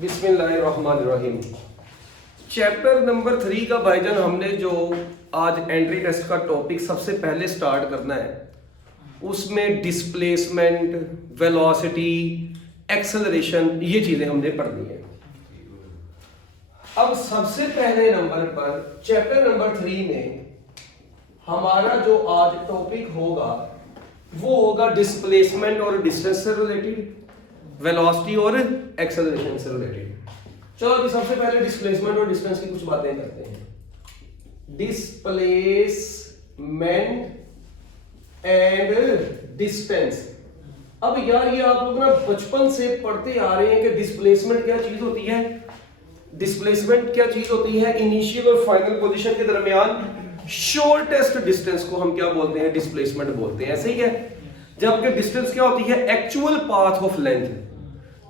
बिस्मिल्लाहिर्रहमानिर्रहीम। Chapter number 3 का भाईजान हमने जो आज एंट्री टेस्ट का टॉपिक सबसे पहले स्टार्ट करना है उसमें डिस्प्लेसमेंट, वेलोसिटी, एक्सेलरेशन ये चीजें हमने पढ़नी है। अब सबसे पहले नंबर पर चैप्टर नंबर 3 में हमारा जो आज टॉपिक होगा वो होगा डिस्प्लेसमेंट और डिस्टेंस से रिलेटेड, वेलोसिटी और एक्सेलरेशन से रिलेटेड। चलो अभी सबसे पहले डिस्प्लेसमेंट और डिस्टेंस की कुछ बातें करते हैं। Displacement and distance. अब यार ये आप लोग ना बचपन से पढ़ते आ रहे हैं कि डिस्प्लेसमेंट क्या चीज होती है। डिस्प्लेसमेंट क्या चीज होती है? इनिशियल और फाइनल पोजीशन के दरमियान शॉर्टेस्ट डिस्टेंस को हम क्या बोलते हैं? डिस्प्लेसमेंट बोलते हैं। ऐसे ही है। जबकि डिस्टेंस क्या होती है? Actual path of length.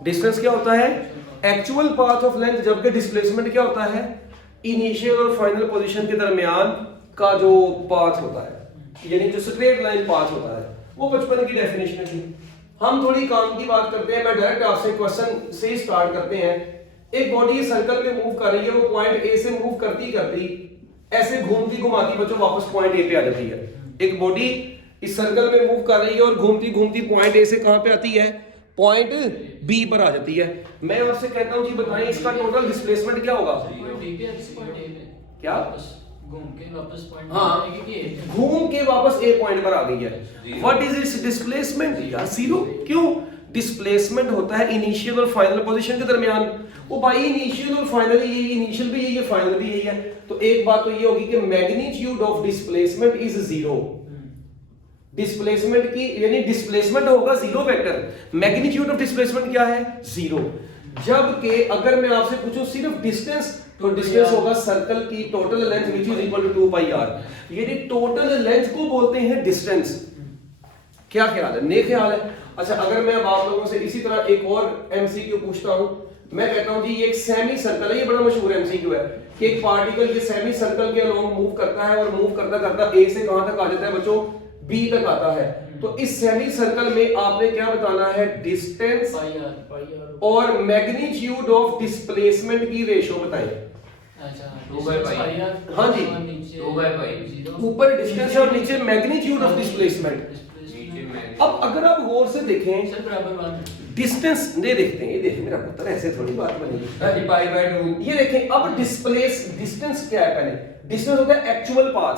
Distance क्या होता है? Actual path of length. जबकि डिस्प्लेसमेंट क्या होता है? इनिशियल और फाइनल पोजीशन के दरमियान का जो पाथ होता है, यानी जो स्ट्रेट लाइन पाथ होता है। वो बचपन की डेफिनेशन थी। हम थोड़ी काम की बात करते हैं। मैं डायरेक्ट आपसे क्वेश्चन से ही स्टार्ट करते हैं। एक बॉडी सर्कल में मूव कर रही है, वो पॉइंट ए से मूव करती करती ऐसे घूमती घुमाती बच्चों वापस पॉइंट ए पे आ जाती है। एक बॉडी इस सर्कल में मूव कर रही है और घूमती घूमती पॉइंट ए से कहां पे आती है? पॉइंट बी पर आ जाती है। मैं आपसे कहता हूं जी बताएं इसका टोटल डिस्प्लेसमेंट क्या होगा? क्या? घूम के वापस ए पॉइंट पर आ गई है। What is it's displacement? यार जीरो। क्यों? डिस्प्लेसमेंट होता है इनिशियल और फाइनल पोजीशन के दरमियान। वो भाई इनिशियल और फाइनल यही, इनिशियल भी यही है, फाइनल भी यही है। तो एक बात तो ये होगी कि magnitude of displacement is zero. Displacement की यानी डिस्प्लेसमेंट होगा zero vector, magnitude of displacement क्या है? जीरो। जबकि अगर मैं आपसे पूछूं सिर्फ डिस्टेंस, तो डिस्टेंस होगा सर्कल की total length which is equal to 2 pi r। यानी टोटल लेंथ को बोलते हैं डिस्टेंस। क्या ख्याल है? ने ख्याल है? अच्छा, अगर मैं अब आप लोगों से इसी तरह एक और एमसीक्यू पूछता हूं। मैं कहता हूं जी ये एक सेमी सर्कल है, ये बड़ा मशहूर एमसीक्यू है कि एक पार्टिकल ये सेमी सर्कल के अलोंग मूव करता है और मूव करता करता ए से कहां तक आ जाता है बच्चों? बी तक आता है। तो इस सेमी सर्कल में आपने क्या बताना है? डिस्टेंस और मैग्नीट्यूड ऑफ डिस्प्लेसमेंट की रेशो बताएं। हाँ जी, ऊपर डिस्टेंस और नीचे मैग्नीट्यूड ऑफ डिस्प्लेसमेंट। अब अगर आप गौर से देखें डिस्टेंस ये देखते हैं, ये देखिए मेरा पुत्र ऐसे थोड़ी बात बनेगी। पाई बाय 2 ये देखें। अब डिस्टेंस क्या है? पहले डिस्टेंस होता है एक्चुअल पाथ।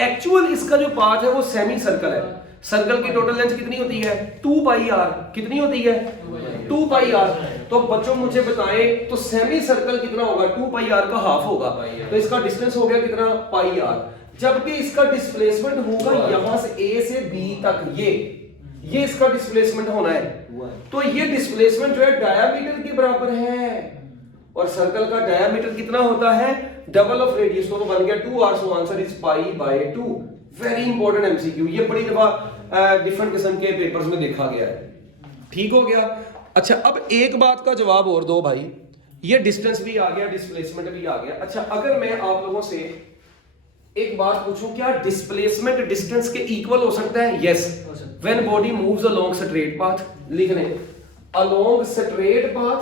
एक्चुअल इसका जो पाथ है वो सेमी सर्कल है। सर्कल की टोटल लेंथ कितनी होती है? 2 पाई r। कितनी होती है? 2 पाई r। तो बच्चों मुझे बताएं तो सेमी सर्कल कितना होगा? 2 पाई r का हाफ होगा। तो इसका डिस्टेंस हो गया कितना? पाई r। जबकि इसका डिस्प्लेसमेंट होगा यहां से a से b तक, ये इसका डिस्प्लेसमेंट होना है। तो ये डिस्प्लेसमेंट जो है डायमीटर के बराबर है। और सर्कल का डायमीटर कितना होता है? Double of radius. तो बन गया 2r। So answer is pi by 2। Very important MCQ, ये बड़ी दफा डिफरेंट किस्म के पेपर्स में देखा गया है। ठीक हो गया। अच्छा, अब एक बात का जवाब और दो भाई। ये डिस्टेंस भी आ गया, डिस्प्लेसमेंट भी आ गया। अच्छा, अगर मैं आप लोगों से एक बात पूछूं, क्या डिस्प्लेसमेंट डिस्टेंस के इक्वल हो सकता है? Yes, when body moves along straight path. लिख लें, अलोंग स्ट्रेट पाथ।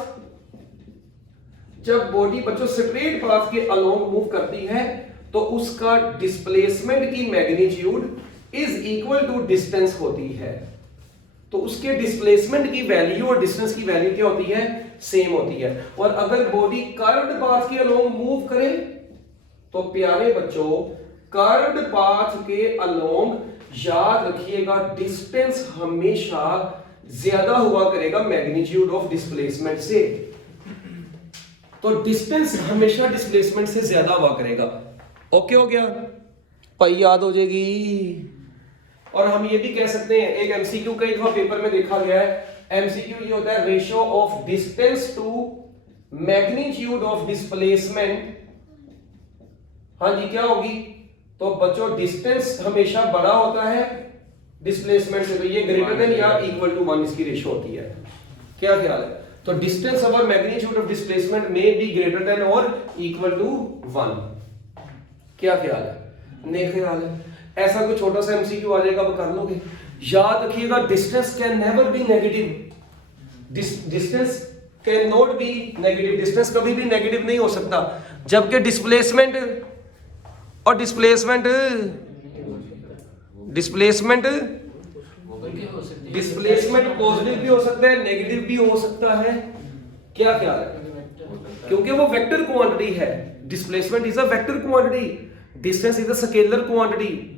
जब बॉडी बच्चों स्ट्रेट पाथ के अलोंग मूव करती है तो उसका डिस्प्लेसमेंट की magnitude is equal to distance होती है। तो उसके डिस्प्लेसमेंट की वैल्यू और डिस्टेंस की वैल्यू क्या होती है? सेम होती है। और अगर बॉडी कर्व्ड पाथ के अलोंग मूव करे तो प्यारे बच्चों कर्व्ड पाथ के अलोंग याद रखिएगा डिस्टेंस हमेशा ज्यादा हुआ करेगा मैग्नीट्यूड ऑफ डिस्प्लेसमेंट से। तो डिस्टेंस हमेशा डिस्प्लेसमेंट से ज्यादा हुआ करेगा। ओके हो गया? पाई याद हो जाएगी। और हम ये भी कह सकते हैं, एक एमसीक्यू कई दफा पेपर में देखा गया है। एमसीक्यू ये होता है ratio of distance to magnitude of displacement. हाँ जी, क्या होगी? तो बच्चों डिस्टेंस हमेशा बड़ा होता है डिस्प्लेसमेंट से, तो ये ग्रेटर देन या इक्वल टू 1 इसकी रेशियो होती है। क्या ख्याल है? तो distance over magnitude of displacement में बी ग्रेटर देन और इक्वल टू 1। क्या ख्याल है? नहीं ख्याल है? ऐसा कोई छोटा सा एमसीक्यू आ जाएगा, आप कर लोगे। याद रखिएगा distance can never be negative. Distance can not be negative, distance कभी भी नेगेटिव नहीं हो सकता, जबकि डिस्प्लेसमेंट पॉजिटिव भी हो सकता है, नेगेटिव भी हो सकता है। क्या ख्याल है? क्योंकि वो वेक्टर क्वांटिटी है, displacement is a vector quantity, distance is a scalar quantity.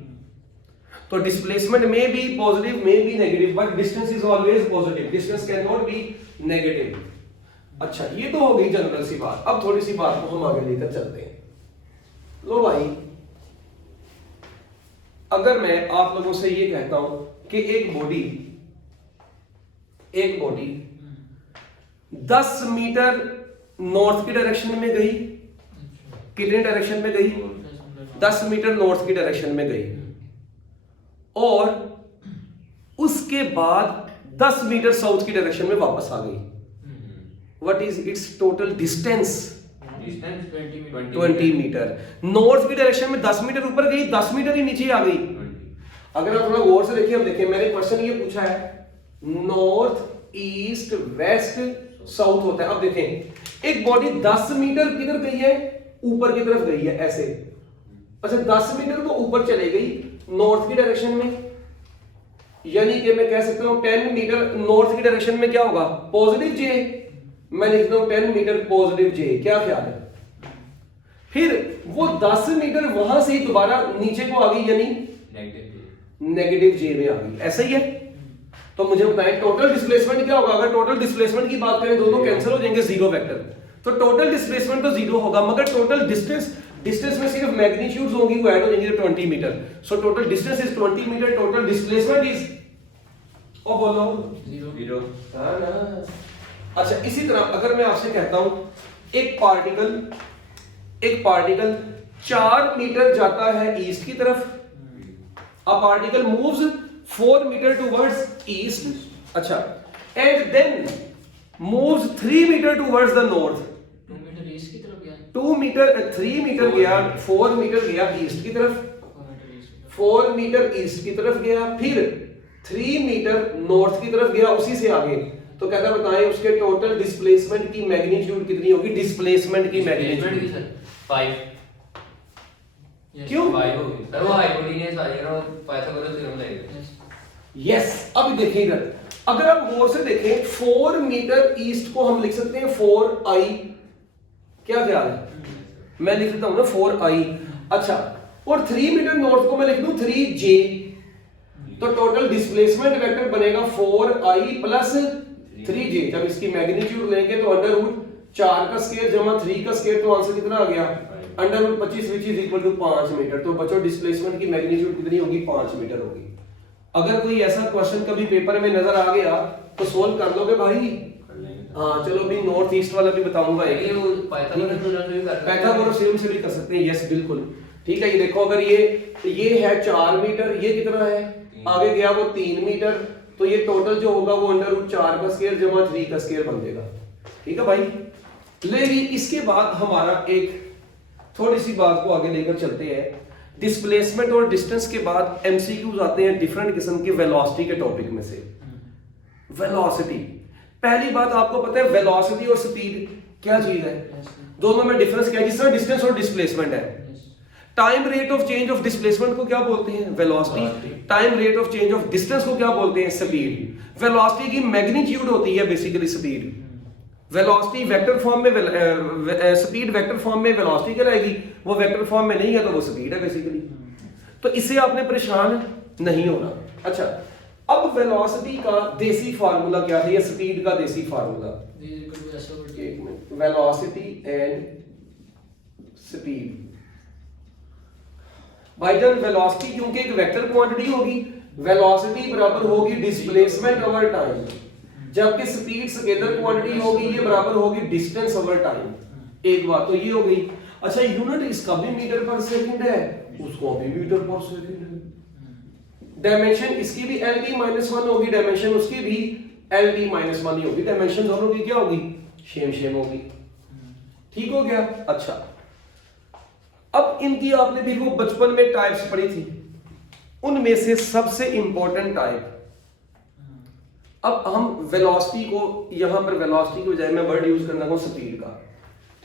तो डिस्प्लेसमेंट में भी पॉजिटिव, में भी negative, but distance is always positive, distance can not be negative. अच्छा, ये तो हो गई जनरल सी बात। अब थोड़ी सी बात को हम आगे लेकर चलते हैं। लो भाई, अगर मैं आप लोगों से ये कहता हूं कि एक बॉडी 10 मीटर नॉर्थ की डायरेक्शन में गई, कितने डायरेक्शन में गई? 10 मीटर नॉर्थ की डायरेक्शन में गई, और उसके बाद 10 मीटर साउथ की डायरेक्शन में वापस आ गई। What is its total distance? 20 metre. North की डायरेक्शन में 10 मीटर ऊपर गई, 10 मीटर ही नीचे आ गई। अगर आप थोड़ा गौर से देखिए, अब देखिए मैंने क्वेश्चन ये पूछा है नॉर्थ, ईस्ट, वेस्ट, साउथ होता है। अब देखें एक बॉडी 10 मीटर किधर गई है? ऊपर की तरफ गई है, ऐसे। अच्छा, 10 मीटर वो ऊपर चले गई नॉर्थ की डायरेक्शन में, यानी कि मैं कह सकता हूं 10 मीटर नॉर्थ की डायरेक्शन में क्या होगा? पॉजिटिव जे। मैं लिखता हूं 10 मीटर पॉजिटिव जे। क्या ख्याल है? फिर वो 10 मीटर वहां से ही दोबारा नीचे को आ गई, यानी नेगेटिव जे में आ गई। ऐसा ही है। तो मुझे बताएं टोटल डिस्प्लेसमेंट क्या होगा? अगर टोटल डिस्प्लेसमेंट की बात करें, दोनों कैंसिल हो जाएंगे, जीरो वेक्टर। तो टोटल डिस्प्लेसमेंट तो जीरो होगा, मगर टोटल डिस्टेंस में सिर्फ मैग्नीट्यूड्स होंगी, वो ऐड हो जाएंगे 20 मीटर। सो टोटल डिस्टेंस इज 20 मीटर, टोटल डिस्प्लेसमेंट इज, ओ बोलो, जीरो। हां ना। अच्छा, इसी तरह अगर मैं आपसे कहता हूं एक पार्टिकल 4 मीटर जाता है ईस्ट की तरफ, a particle moves 4 meter towards east. अच्छा, and then moves 3 meter towards the north. 2 meter east की तरफ गया, 3 मीटर गया, 4 मीटर गया ईस्ट की तरफ, 4 मीटर ईस्ट की तरफ गया, फिर 3 मीटर नॉर्थ की तरफ गया, उसी से आगे। तो कहता बताएं उसके टोटल डिस्प्लेसमेंट की मैग्नीट्यूड कितनी होगी? डिस्प्लेसमेंट की मैग्नीट्यूड 5। क्यों? 5 होगी सर, वो हाइपोटेन्यूस आ जाएगा, पाइथागोरस थ्योरम लगेगा। यस। अब देखिए इधर, अगर आप गौर से देखें 4 मीटर ईस्ट को हम लिख सकते हैं 4i। क्या ख्याल है? मैं लिख देता हूं ना 4i। अच्छा, और 3 मीटर नॉर्थ को मैं लिख दूं 3j। तो टोटल डिस्प्लेसमेंट वेक्टर बनेगा 4i प्लस 3j। जब इसकी मैग्नीट्यूड लेंगे तो अंडर रूट 4 का स्क्वायर जमा 3 का स्क्वायर, तो आंसर कितना आ गया? Under root 25 which is equal to 5 metre. तो बच्चों डिस्प्लेसमेंट की मैग्नीट्यूड कितनी होगी? 5 मीटर होगी। अगर कोई ऐसा क्वेश्चन कभी पेपर में नजर आ गया तो सोल्व कर लोगे भाई? हाँ, चलो भी नॉर्थ ईस्ट वाला भी बताऊंगा। पाइथागोरस थ्योरम से भी कर सकते हैं। यस, बिल्कुल ठीक है। ये देखो, अगर ये है 4 मीटर, ये कितना है? आगे गया वो 3 मीटर, तो ये टोटल जो होगा वो अंडर रूट 4 का स्क्वायर जमा 3 का स्क्वायर बन जाएगा। ठीक है भाई। लेकिन इसके बाद हमारा एक थोड़ी सी बात को आगे लेकर चलते हैं। डिस्प्लेसमेंट और डिस्टेंस के बाद एमसीक्यूज आते हैं डिफरेंट किस्म के वेलोसिटी के टॉपिक में से। वेलोसिटी, पहली बात आपको पता है वेलोसिटी और स्पीड क्या चीज है? दोनों में डिफरेंस क्या है? जिस तरह डिस्टेंस और डिस्प्लेसमेंट है, time rate of change of displacement को क्या बोलते हैं? Velocity. Time rate of change of distance को क्या बोलते हैं? स्पीड। वेलोसिटी की मैग्नीट्यूड होती है basically speed. Velocity vector form में, स्पीड वेक्टर फॉर्म में वेलोसिटी कहलाएगी, वो वेक्टर फॉर्म में नहीं है तो वो स्पीड है बेसिकली। तो इससे आपने परेशान नहीं होना। अच्छा, अब वेलोसिटी का देसी फार्मूला क्या है, या स्पीड का देसी फार्मूला? एक मिनट, वेलोसिटी एंड स्पीड। भाई जान, वेलोसिटी क्योंकि एक वेक्टर क्वांटिटी होगी, वेलोसिटी बराबर होगी डिस्प्लेसमेंट ओवर टाइम, जबकि स्पीड स्केलर क्वांटिटी होगी, ये बराबर होगी डिस्टेंस ओवर टाइम। एक बात तो ये हो गई। अच्छा, यूनिट इसका भी मीटर पर सेकंड है, उसको भी मीटर पर सेकंड है। डायमेंशन इसकी भी LD-1 होगी, डायमेंशन उसकी भी LD-1 ही होगी। डायमेंशन दोनों की क्या होगी? सेम होगी। ठीक हो गया। अच्छा, अब इनकी आपने भी वो बचपन में टाइप्स पढ़ी थी, उनमें से सबसे इंपॉर्टेंट टाइप अब हम वेलोसिटी को, यहाँ पर वेलोसिटी की बजाय मैं वर्ड यूज करना हूँ स्पीड का,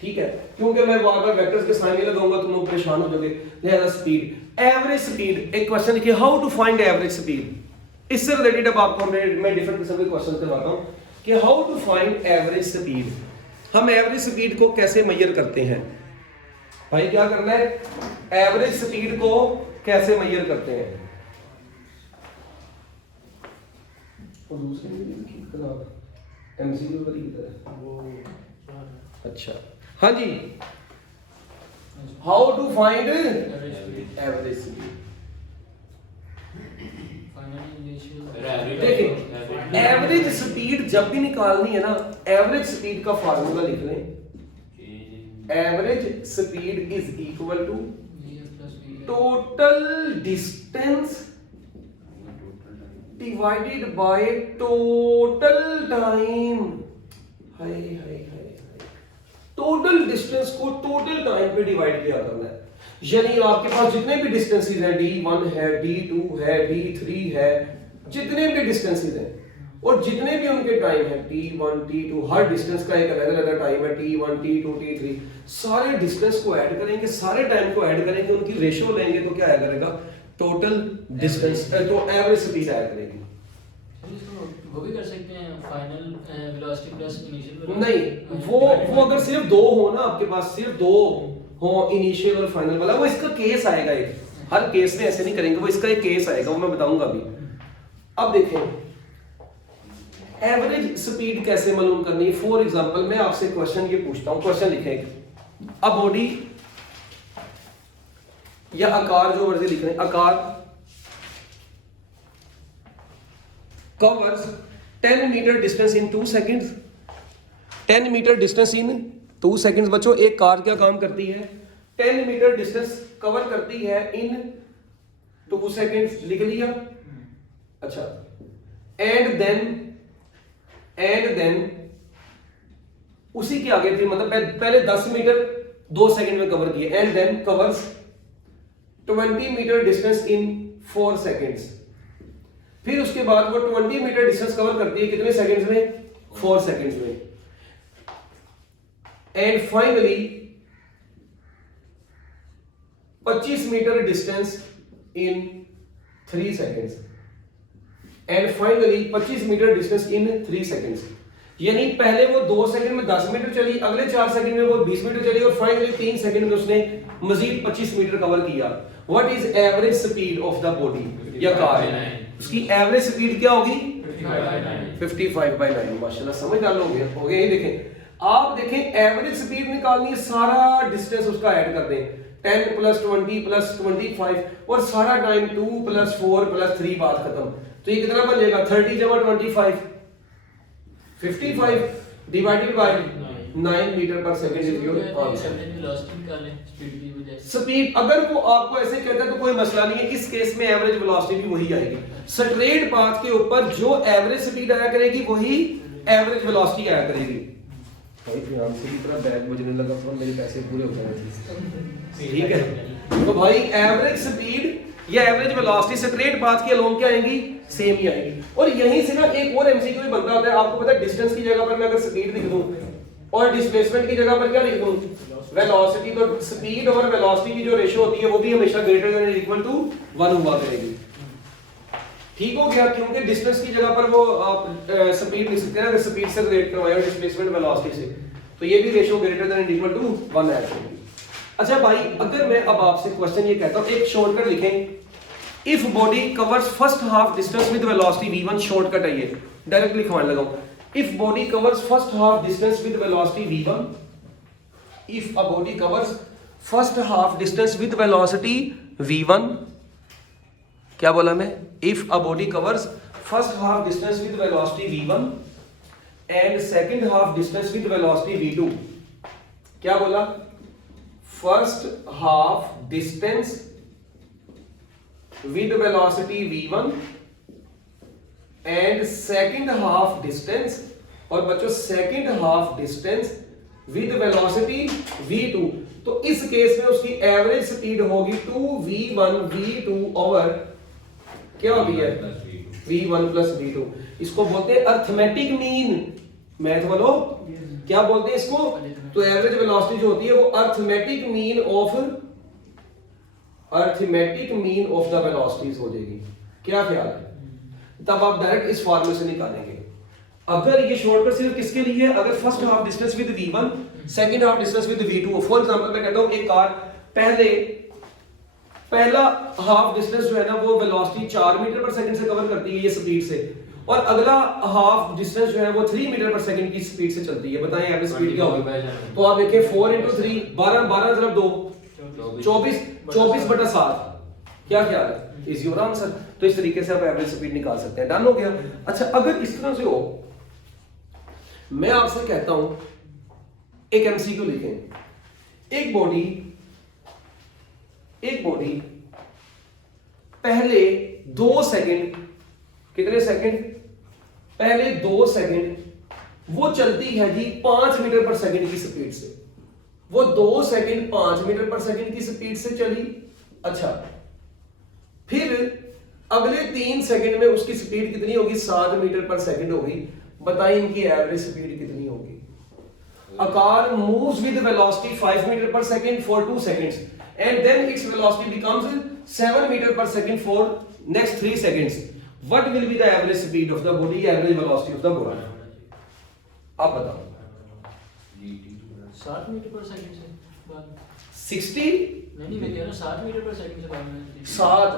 ठीक है, क्योंकि मैं बार बार वेक्टर्स के साइन नहीं लगाऊंगा तो लोग परेशान हो जाओगे, लिहाजा स्पीड। एवरेज स्पीड, एक क्वेश्चन लिखिए how to find average speed. इससे रिलेटेड अब आपको मैं डिफरेंट किस्म के क्वेश्चन करवाता हूँ कि how to find average speed. हम एवरेज स्पीड को कैसे मेजर करते हैं भाई, क्या करना है, एवरेज स्पीड को कैसे मेजर करते हैं। और दूसरी एमसीक्यू वाली की तरह, अच्छा हाँ जी, how to find average speed. देखिए एवरेज स्पीड जब भी निकालनी है ना, एवरेज स्पीड का फार्मूला लिख लें, average speed is equal to total distance divided by total time. Hi hi hi, total distance को टोटल टाइम पे डिवाइड किया करना है, यानी आपके पास जितने भी डिस्टेंसेस हैं, D1 है, D2 है, D3 है, जितने भी डिस्टेंसेस हैं और जितने भी उनके टाइम है, T1 T2, हर डिस्टेंस का एक अलग अलग टाइम है, T1 T2 T3, सारे डिस्टेंस को ऐड करेंगे, सारे टाइम को ऐड करेंगे, उनकी रेशियो लेंगे तो क्या आया करेगा, टोटल डिस्टेंस, तो एवरेज स्पीड आया करेगी। वो भी कर सकते हैं फाइनल वेलोसिटी प्लस इनिशियल नहीं, वो अगर सिर्फ दो हो ना आपके पास, सिर्फ दो हो इनिशियल और फाइनल वाला, वो इसका केस आएगा एक, हर केस में ऐसे नहीं करेंगे, वो इसका एक केस आएगा, वो मैं बताऊंगा अभी। अब देखें एवरेज स्पीड कैसे मालूम करनी है। फॉर एग्जांपल मैं आपसे क्वेश्चन ये पूछता हूं, क्वेश्चन लिखें, अ बॉडी या आकार जो मर्जी लिख रहे हैं, आकार covers 10 meter distance in 2 seconds, 10 meter distance in 2 seconds। बच्चों एक कार क्या काम करती है, 10 मीटर डिस्टेंस कवर करती है इन 2 seconds, लिख लिया। अच्छा, एंड देन उसी के आगे थी, मतलब पहले 10 मीटर 2 सेकंड में कवर किए, and then covers 20 metre distance in 4 seconds। फिर उसके बाद वो 20 मीटर डिस्टेंस कवर करती है कितने सेकंड्स में, 4 सेकंड्स में। And finally 25 metre distance in 3 seconds, and finally 25 metre distance in 3 seconds. यानी पहले वो 2 सेकंड में 10 मीटर चली, अगले 4 सेकंड में वो 20 मीटर चली, और फाइनली 3 सेकंड में उसने मजीद 25 मीटर कवर किया। What is average speed of the body या कार, उसकी एवरेज स्पीड क्या होगी, 55/9। माशाल्लाह समझदार लोग हो गए। ये देखें, आप देखें एवरेज स्पीड निकालनी है, सारा डिस्टेंस उसका ऐड कर दें, 10 + 20 + 25, और सारा टाइम 2 + 4 + 3, बात खत्म। तो ये कितना बन जाएगा, 30 × 25 55 डिवाइडेड बाय 9 मीटर पर second is your answer. Velocity निकालें स्पीड की बजाय स्पीड, अगर वो आपको ऐसे कहता है तो कोई मसला नहीं है, इस केस में एवरेज वेलोसिटी भी वही आएगी। स्ट्रेट पाथ के ऊपर जो एवरेज स्पीड आया करेगी वही एवरेज वेलोसिटी आया करेगी। भाई ध्यान से पूरा बैग बजने लगा तो मेरे पैसे पूरे हो जाएंगे, ठीक है। तो भाई एवरेज स्पीड या एवरेज वेलोसिटी स्ट्रेट पाथ के अलोंग क्या आएंगी, सेम ही आएगी। और यहीं से ना एक और एमसीक्यू भी बनता होता है, आपको पता है डिस्टेंस की जगह पर मैं अगर स्पीड लिख दूं और डिस्प्लेसमेंट की जगह पर क्या लिख दूं, वेलोसिटी, तो स्पीड और वेलोसिटी की जो रेशियो होती है वो भी हमेशा ग्रेटर देन इक्वल टू 1 हुआ करेगी। ठीक हो गया, क्योंकि डिस्टेंस की जगह पर वो आप स्पीड लिख सकते हैं ना, स्पीड से रिलेट करवाया डिस्प्लेसमेंट वेलोसिटी से, तो ये भी ratio greater than equal to 1 है। अच्छा भाई, अगर मैं अब आपसे क्वेश्चन ये कहता हूं, एक शॉर्टकट लिखें, if body covers first half distance with velocity v1, shortcut है ये, डायरेक्ट लिखवाने लगा हूं। If body covers first half distance with velocity v1, if a body covers first half distance with velocity v1, क्या बोला मैं, if a body covers first half distance with velocity v1 and second half distance with velocity v2, क्या बोला, first half distance with velocity v1 and second half distance, और बच्चों second half distance with velocity v2, तो इस case में उसकी average speed होगी 2v1 v2 over क्या होती है v1 प्लस v2, इसको बोलते हैं अर्थमेटिक मीन। मैथ बोलो क्या बोलते हैं इसको? तो एवरेज वेलोसिटी जो होती है वो arithmetic mean of the velocities हो जाएगी। क्या ख्याल है? तब आप डायरेक्ट इस फॉर्मूले से निकालेंगे। अगर ये शॉर्टकट सिर्फ किसके लिए है? अगर first half distance with v1, second half distance with v2। For example मैं कहता हूं एक कार पहला हाफ डिस्टेंस जो है ना वो वेलोसिटी 4 मीटर पर सेकंड से कवर करती है ये स्पीड से, और अगला हाफ डिस्टेंस जो है वो 3 मीटर पर सेकंड की स्पीड से चलती है। बताएं एवरेज स्पीड क्या होगी? तो आप देखें 4 × 3 12 12 × 2 24 बटा 7। क्या ख्याल है? Is your answer. तो इस तरीके से आप एवरेज स्पीड निकाल सकते हैं। डन हो गया। अच्छा, अगर इस तरह से हो, मैं आपसे कहता हूं एक एमसीक्यू लिखें। एक बॉडी पहले 2 सेकंड, कितने सेकंड? पहले 2 सेकंड वो चलती है जी 5 मीटर पर सेकंड की स्पीड से। वो 2 सेकंड 5 मीटर पर सेकंड की स्पीड से चली। अच्छा, फिर अगले 3 सेकंड में उसकी स्पीड कितनी होगी? 7 मीटर पर सेकंड होगी। बताइए इनकी एवरेज स्पीड कितनी होगी? A car moves with velocity 5 meter per second for 2 seconds, and then its velocity becomes 7 meter per second for next 3 seconds. What will be the average speed of the body? Average velocity of the body? आप बताओ। 7 metre पर second से बाद 60? नहीं मैं कह रहा हूँ 7 मीटर पर सेकंड से बाद में 7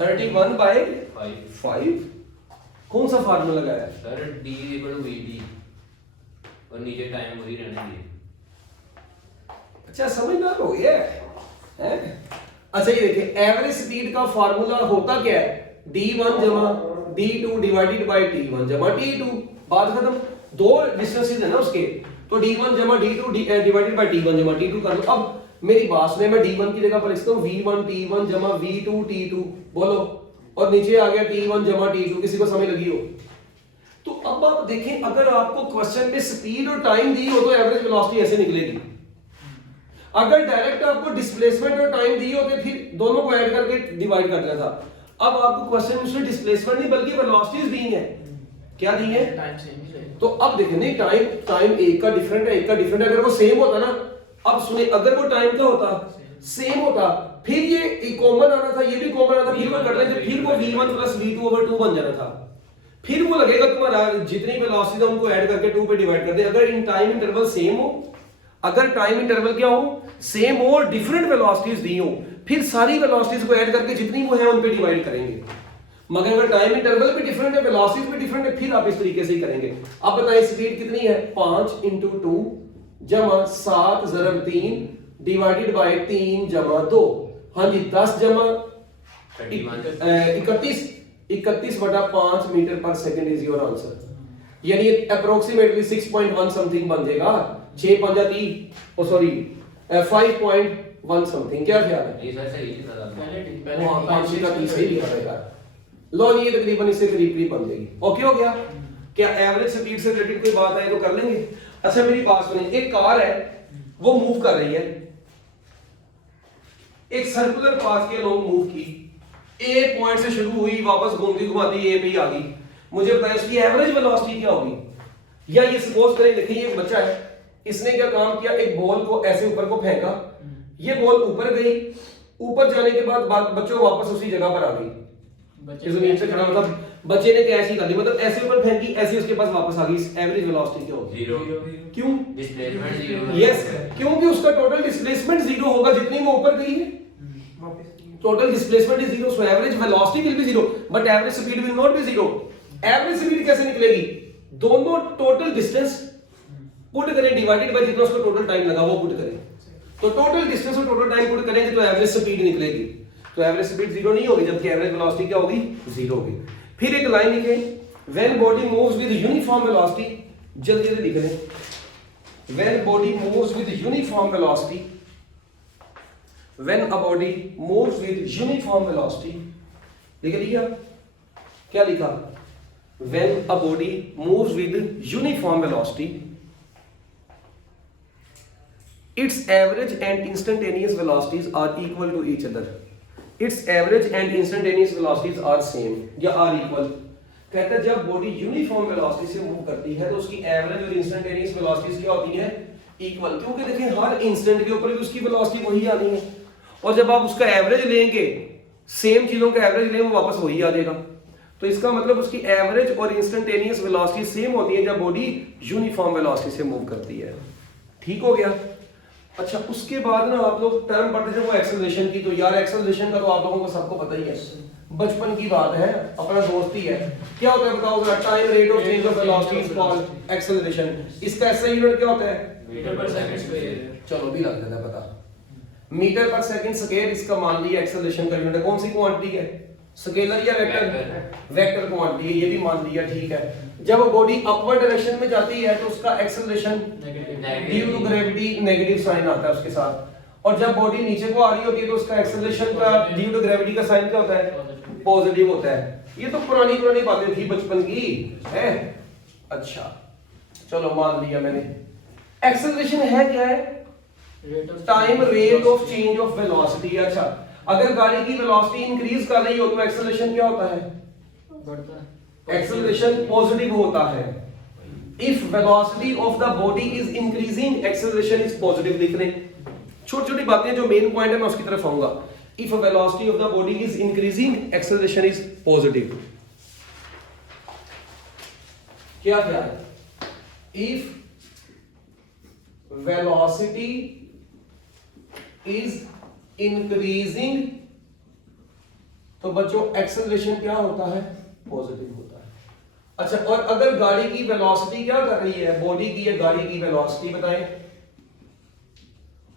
31 by 5। कौन सा फार्मूला लगाया है सर? d = vt और नीचे टाइम वही रहना चाहिए। अच्छा, समझदार हो गया है? अच्छा, ये देखिए एवरेज स्पीड का फार्मूला होता क्या है? d1 जमा d2 डिवाइडेड बाय t1 जमा t2। बात खत्म। 2 डिस्टेंसेस है ना उसके, तो d1 जमा d2 डिवाइडेड बाय t1 जमा t2 कर लो। अब मेरी बात सुने, मैं d1 की जगह पर लिखता हूं v1 t1 जमा v2 t2। बोलो, और नीचे आ गया t1 जमा t2। किसी को समझ लगी हो? तो अब आप देखें, अगर आपको क्वेश्चन में स्पीड और टाइम दी हो तो एवरेज वेलोसिटी ऐसे निकलेगी। अगर डायरेक्ट आपको डिस्प्लेसमेंट और टाइम दी हो तो फिर दोनों को ऐड करके डिवाइड कर दिया था। अब आपको क्वेश्चन में उसमें डिस्प्लेसमेंट नहीं बल्कि वेलोसिटीज दी हैं। क्या दी है? टाइम सेम ही रहेगा। तो अब देखें, नहीं टाइम एक का डिफरेंट है, एक का डिफरेंट है। अगर वो सेम होता ना, अब सुने, अगर वो टाइम का होता सेम होता, फिर ये कॉमन आना था, ये भी कॉमन आना था, फिर वो कर रहे थे, फिर वो v1 प्लस v2/2 बन जाना था। फिर वो लगेगा तुम्हारा जितनी वेलोसिटी है उनको ऐड करके 2 पे डिवाइड कर दे। अगर इन टाइम इंटरवल सेम हो, अगर टाइम इंटरवल क्या हो? सेम हो और डिफरेंट वेलोसिटीज दी हो, फिर सारी वेलोसिटीज को ऐड करके जितनी वो है उन पे डिवाइड करेंगे। मगर अगर टाइम इंटरवल भी डिफरेंट है, वेलोसिटीज भी डिफरेंट है, फिर आप इस तरीके से ही करेंगे। अब बताएं स्पीड कितनी है? 5 × 2 जमा 7 × 3 डिवाइडेड बाय 3 जमा 2। हाँ जी, 10 जमा 31 बटा 5 मीटर पर सेकंड इज योर आंसर। यानी अप्रोक्सीमेटली 6.1 समथिंग बन जाएगा। 6 × 5 = 30, सॉरी 5.1 समथिंग। क्या ख्याल है? ये सर सही है पहले वहां 5 का 30 ही लिखा रहेगा। लो, ये तकरीबन इससे करीब बन जाएगी। ओके हो गया? क्या एवरेज स्पीड से रिलेटेड कोई बात आए तो कर लेंगे? अच्छा, मेरी बात सुनिए। एक कार है, वो मूव कर रही है, एक सर्कुलर पाथ के अलोंग मूव की, ए पॉइंट से शुरू हुई, वापस घूमती घुमाती ए पे ही आ गई। मुझे बताएं उसकी एवरेज वेलोसिटी क्या होगी? या ये सपोज करें, देखिए ये एक बच्चा है, इसने क्या काम किया? एक बॉल को ऐसे ऊपर को फेंका, ये बॉल ऊपर गई, ऊपर जाने के बाद बच्चों वापस उसी जगह पर आ गई। जमीन से खड़ा, मतलब बच्चे ने कैसे कर ली, मतलब ऐसे ऊपर फेंकी, ऐसे उसके पास वापस आ गई। एवरेज वेलोसिटी क्या होगी? 0। क्यों? डिस्प्लेसमेंट 0। यस, क्योंकि उसका टोटल डिस्प्लेसमेंट 0 होगा जितनी वो ऊपर गई है। Total displacement is 0, so average velocity will be 0, but average speed will not be 0। Average speed कैसे निकलेगी? दोनों टोटल डिस्टेंस पुट करें डिवाइडेड बाय जितना उसको टोटल टाइम लगा वो पुट करें। तो टोटल डिस्टेंस और टोटल टाइम पुट करेंगे तो एवरेज स्पीड निकलेगी। तो एवरेज स्पीड 0 नहीं होगी, जबकि एवरेज वेलोसिटी क्या होगी? 0 होगी। फिर एक लाइन लिखें, when body moves with uniform velocity, जल्दी जल्दी लिख लें। When body moves with uniform velocity, when a body moves with uniform velocity, लिख लिया? क्या लिखा? When a body moves with uniform velocity, its average and instantaneous velocities are equal to each other. Its average and instantaneous velocities are same या are equal. कहते हैं जब body uniform velocity से move करती है तो उसकी एवरेज और इंस्टेंटेनियस वेलोसिटीज क्या होती है? इक्वल, क्योंकि देखिए हर इंस्टेंट के ऊपर भी उसकी वेलोसिटी वही आनी है, और जब आप उसका एवरेज लेंगे, सेम चीजों का एवरेज लें, वो वापस वही आ जाएगा। तो इसका मतलब उसकी एवरेज और इंस्टेंटेनियस वेलोसिटी सेम होती है जब बॉडी यूनिफॉर्म वेलोसिटी से मूव करती है। ठीक हो गया। अच्छा, उसके बाद ना आप लोग टर्म पढ़ते थे वो एक्सेलरेशन की, तो यार एक्सेलरेशन का तो आप लोगों को सबको पता ही है, बचपन की बात है, अपना दोस्त ही है। क्या होता है बताओ जरा? Time rate of change of velocity is called acceleration. इसका ऐसा यूनिट क्या होता है? मीटर पर सेकंड स्क्वायर। चलो भी लग जाता है पता, मीटर पर सेकंड स्क्वायर इसका मान लिया एक्सेलरेशन का यूनिट है। कौन सी क्वांटिटी है? स्केलर या वेक्टर? वेक्टर क्वांटिटी है, ये भी मान लिया, ठीक है। जब बॉडी अपवर्ड डायरेक्शन में जाती है तो उसका acceleration due to gravity negative sign आता है उसके साथ, और जब बॉडी नीचे को आ रही होती है तो उसका एक्सेलरेशन का ड्यू टू ग्रेविटी का साइन क्या होता है? पॉजिटिव होता है। ये तो पुरानी बातें थी बचपन की है। अच्छा चलो मान लिया मैंने। एक्सेलरेशन है क्या है? Time rate of change of velocity. अच्छा, अगर गाड़ी की वेलोसिटी इंक्रीज कर रही हो तो एक्सेलरेशन क्या होता है? बढ़ता है। एक्सेलरेशन पॉजिटिव होता है। If velocity of the body is increasing, acceleration is positive. लिख रहे छोटी छोटी बातें, जो मेन पॉइंट है मैं उसकी तरफ आऊंगा। If velocity of the body is increasing, acceleration is positive. क्या क्या है? इफ वेलोसिटी इज इंक्रीजिंग तो बच्चों एक्सेलरेशन क्या होता है? पॉजिटिव होता है। अच्छा, और अगर गाड़ी की वेलोसिटी क्या कर रही है? बॉडी की या गाड़ी की वेलोसिटी बताएं,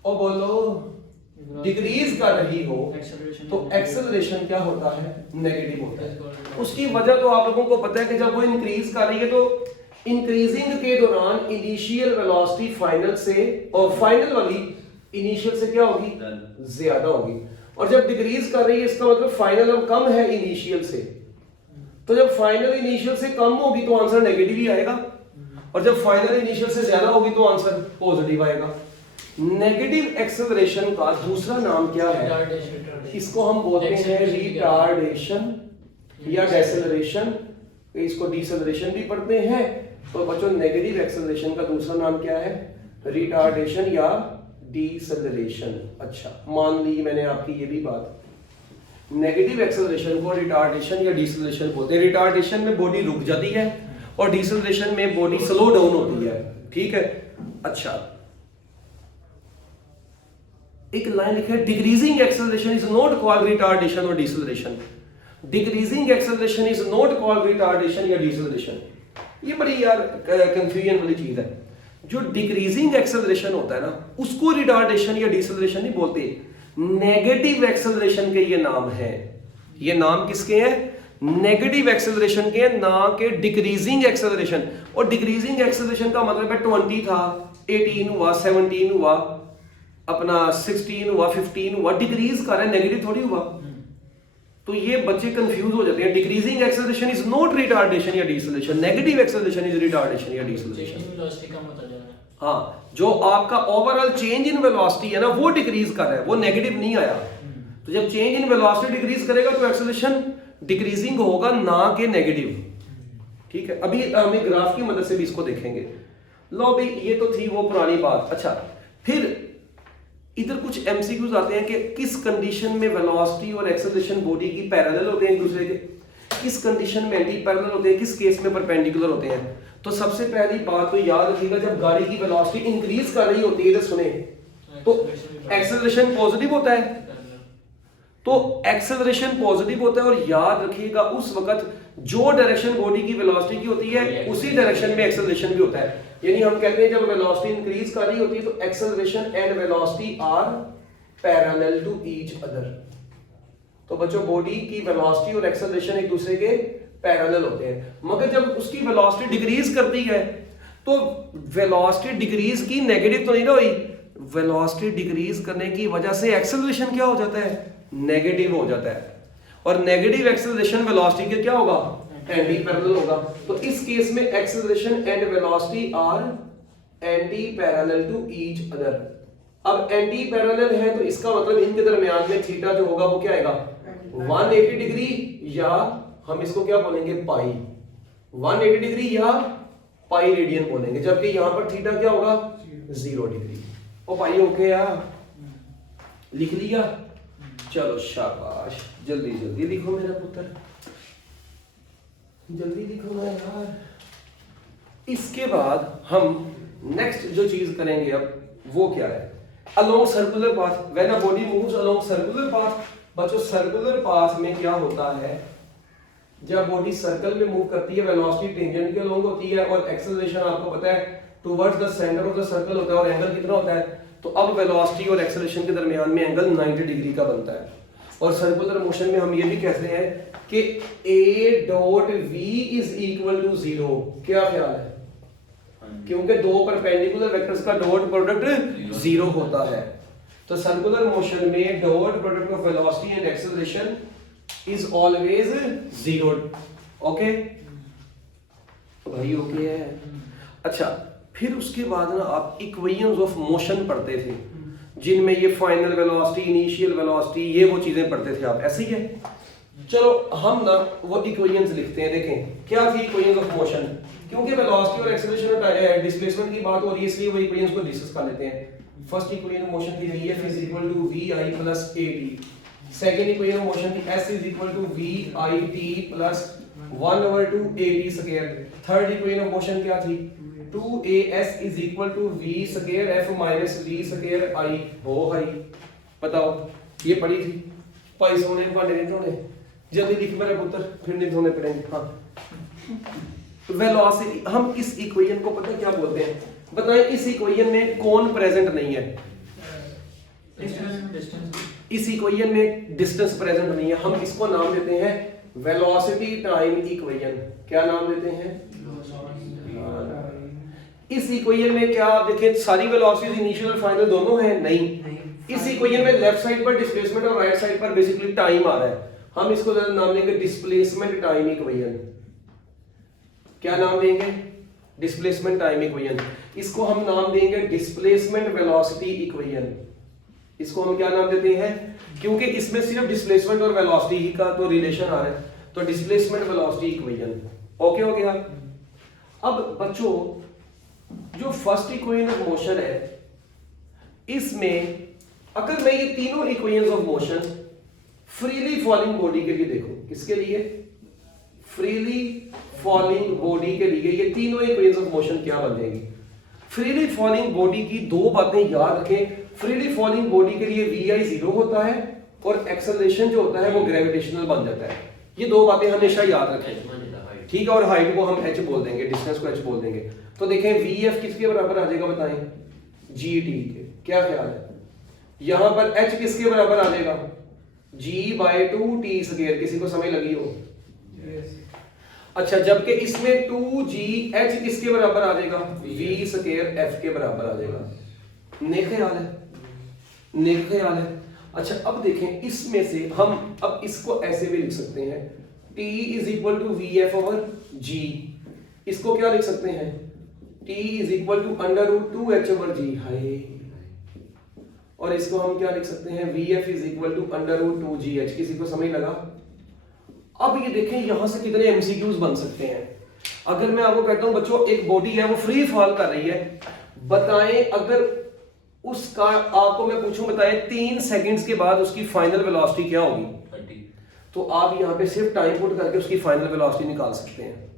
और बोलो डिक्रीज कर रही हो तो एक्सेलरेशन क्या होता है? नेगेटिव होता है। उसकी वजह तो आप लोगों को पता है कि जब वो इंक्रीज कर रही है तो इंक्रीजिंग के दौरान इनिशियल वेलोसिटी फाइनल से, और फाइनल वाली इनिशियल से क्या होगी? ज्यादा होगी। और जब डिक्रीज कर रही है इसका मतलब फाइनल अब कम है इनिशियल से, तो जब फाइनल इनिशियल से कम होगी तो आंसर नेगेटिव ही आएगा, और जब फाइनल इनिशियल से ज्यादा होगी तो आंसर पॉजिटिव आएगा। नेगेटिव एक्सेलरेशन का दूसरा नाम क्या है? इसको हम बोलते हैं रिटार्डेशन या डेसेलरेशन, इसको डिसेलरेशन भी पढ़ते हैं। तो बच्चों नेगेटिव एक्सेलरेशन का दूसरा नाम क्या है? रिटार्डेशन या डिसेलरेशन। अच्छा, मान ली मैंने आपकी ये भी बात। नेगेटिव एक्सेलरेशन को रिटार्डेशन या डिसेलरेशन बोलते हैं। रिटार्डेशन में बॉडी रुक जाती है और डिसेलरेशन में बॉडी स्लो डाउन होती है। ठीक है। अच्छा, एक लाइन लिखा है, decreasing acceleration is not called retardation और deceleration. Decreasing acceleration is not called retardation या डिसेलरेशन। ये बड़ी यार कंफ्यूजन वाली चीज है। जो डिक्रीजिंग एक्सेलरेशन होता है ना, उसको रिटार्डेशन या डिसेलरेशन नहीं बोलते, नेगेटिव एक्सेलरेशन के ये नाम है। ये नाम किसके हैं? नेगेटिव एक्सेलरेशन के, ना के डिक्रीजिंग एक्सेलरेशन। और डिक्रीजिंग एक्सेलरेशन का मतलब है 20 था, 18 हुआ, 17 हुआ, अपना 16 हुआ, 15 हुआ, डिक्रीज कर रहा है, नेगेटिव थोड़ी हुआ। तो ये बच्चे कंफ्यूज हो जाते हैं। Decreasing acceleration is not retardation या deceleration, negative acceleration is retardation या डिसेलरेशन। हाँ, जो आपका ओवरऑल चेंज इन वेलोसिटी है ना, वो डिक्रीज कर रहा है, वो नेगेटिव नहीं आया। तो जब चेंज इन वेलोसिटी डिक्रीज करेगा तो एक्सेलरेशन डिक्रीजिंग होगा, ना कि नेगेटिव। ठीक है, अभी हम ग्राफ की मदद से भी इसको देखेंगे। लो भाई, ये तो थी वो पुरानी बात। अच्छा, फिर इधर कुछ एमसीक्यूज आते हैं कि किस कंडीशन में वेलोसिटी और एक्सेलरेशन बॉडी की पैरेलल होते हैं एक दूसरे के, किस कंडीशन में एंटी पैरेलल होते हैं, किस केस में परपेंडिकुलर होते हैं। तो सबसे पहली बात तो याद रखिएगा, जब गाड़ी की वेलोसिटी इंक्रीज कर रही होती है, तो सुने, तो एक्सेलरेशन पॉजिटिव होता है। तो एक्सेलरेशन पॉजिटिव होता है, और याद रखिएगा उस वक्त जो डायरेक्शन बॉडी की वेलोसिटी की होती है उसी डायरेक्शन में एक्सेलरेशन भी होता है। यानी हम कहते हैं जब वेलोसिटी इंक्रीज कर रही होती है तो acceleration and velocity are parallel to each other. तो बच्चों, बॉडी की वेलोसिटी और एक्सेलरेशन एक दूसरे के पैरेलल होते हैं। मगर जब उसकी वेलोसिटी डिक्रीज करती है तो वेलोसिटी डिक्रीज की नेगेटिव तो नहीं ना हुई, वेलोसिटी डिक्रीज करने की वजह से एक्सेलरेशन क्या हो जाता है? नेगेटिव हो जाता है। और नेगेटिव एक्सेलरेशन वेलोसिटी के क्या होगा? एंटी पैरेलल होगा। तो इस केस में acceleration and velocity are anti parallel to each other. अब एंटी पैरेलल है तो इसका मतलब इनके दरमियान में थीटा जो होगा वो क्या आएगा 180 डिग्री, या हम इसको क्या बोलेंगे पाई, 180 डिग्री या पाई रेडियन बोलेंगे, जबकि यहां पर थीटा क्या होगा 0 डिग्री। ओ पाई ओके यार, लिख लिया? चलो शाबाश, जल्दी जल्दी लिखो मेरा पुत्र, जल्दी लिखो ना यार। इसके बाद हम नेक्स्ट जो चीज करेंगे अब वो क्या है, along circular path, when a body moves along circular path. बच्चों सर्कुलर पाथ में क्या होता है, जब बॉडी सर्कल में मूव करती है वेलोसिटी टेंजेंट के अलोंग होती है और एक्सेलरेशन आपको पता है towards the centre of the circle होता है, और एंगल कितना होता है, तो अब वेलोसिटी और एक्सेलरेशन के दरमियान में एंगल 90 डिग्री का बनता है। और सर्कुलर मोशन में हम ये भी कहते हैं कि a dot v is equal to 0। क्या ख्याल है? क्योंकि दो परपेंडिकुलर वेक्टर्स का डॉट प्रोडक्ट 0 होता है, तो सर्कुलर मोशन में dot product of velocity and acceleration is always 0। Okay भाई, ओके है। अच्छा, फिर उसके बाद ना आप इक्वेशंस ऑफ मोशन पढ़ते थे, जिनमें ये फाइनल वेलोसिटी, इनिशियल वेलोसिटी, ये वो चीजें पढ़ते थे आप, ऐसे ही है। चलो हम ना वो इक्वेशंस लिखते हैं। देखें क्या थी इक्वेशंस ऑफ मोशन, क्योंकि वेलोसिटी और एक्सेलरेशन और डिस्प्लेसमेंट की बात हो रही है, इसलिए वो इक्वेशंस को डिस्कस कर लेते हैं। फर्स्ट इक्वेशन ऑफ मोशन थी Vf is equal to Vi plus At। Second equation of motion थी S is equal to Vit plus 1 over 2 At square. Third equation of motion क्या थी, 2as is equal to v square f minus v square i हो भाई। बताओ ये पढ़ी थी? भाई सोने भांडे नहीं धोने, जल्दी लिख मेरा पुत्र, फिर नहीं धोने पड़ेंगे। हाँ, वेलोसिटी, हम इस इक्वेशन को पता क्या बोलते हैं, बताएं इस इक्वेशन में कौन प्रेजेंट नहीं है? इस इक्वेशन में डिस्टेंस प्रेजेंट नहीं है, हम इसको नाम देते हैं वेलोसिटी टाइम इक्वेशन। क्या नाम देते हैं? इस इक्वेशन में क्या आप देखें सारी वेलोसिटीज इनिशियल और फाइनल दोनों हैं? नहीं। इस इक्वेशन में लेफ्ट साइड पर डिस्प्लेसमेंट और राइट साइड पर बेसिकली टाइम आ रहा है, हम इसको नाम देंगे डिस्प्लेसमेंट टाइम इक्वेशन। क्या नाम देंगे? Displacement time equation. इसको हम नाम देंगे डिस्प्लेसमेंट वेलोसिटी इक्वेशन। इसको हम क्या नाम देते हैं, क्योंकि इसमें सिर्फ डिस्प्लेसमेंट और वेलोसिटी ही का तो रिलेशन आ रहा है, तो डिस्प्लेसमेंट वेलोसिटी इक्वेशन। ओके हो गया? अब बच्चों जो फर्स्ट इक्वेशन ऑफ मोशन है, इसमें अगर मैं ये तीनों equations of motion freely falling body के लिए देखूं, किसके लिए? फ्रीली फॉलिंग बॉडी के लिए ये तीनों इक्वेशंस ऑफ मोशन क्या बन जाएंगी? फ्रीली फॉलिंग बॉडी की दो बातें याद रखें। फ्रीली फॉलिंग बॉडी के लिए vi 0 होता है और एक्सेलरेशन जो होता है वो ग्रेविटेशनल बन जाता है। ये दो बातें हमेशा याद रखें, ठीक है? और हाइट को हम h बोल देंगे, डिस्टेंस को h बोल देंगे। तो देखें vf किसके बराबर आ जाएगा, बताएं? gt के। क्या ख्याल है? यहां पर h किसके बराबर आ जाएगा? g/2t square. किसी को समझ लगी हो? अच्छा, जबकि इसमें 2gh किसके बराबर आ जाएगा? v स्क्वायर f के बराबर आ जाएगा। नेक ख्याल है? नेक ख्याल है। अच्छा, अब देखें इसमें से हम अब इसको ऐसे भी लिख सकते हैं, t is equal to vf over g। इसको क्या लिख सकते हैं? t is equal to √2h over g। हाय, और इसको हम क्या लिख सकते हैं? vf is equal to √2gh। किसी को समझ लगा? अब ये देखें यहां से कितने एमसीक्यूज बन सकते हैं। अगर मैं आपको कहता हूं बच्चों एक बॉडी है वो फ्री फॉल कर रही है, बताएं अगर उसका आपको मैं पूछूं, बताएं 3 सेकंड्स के बाद उसकी फाइनल वेलोसिटी क्या होगी? 30। तो आप यहां पे सिर्फ टाइम पुट करके उसकी फाइनल वेलोसिटी निकाल सकते हैं।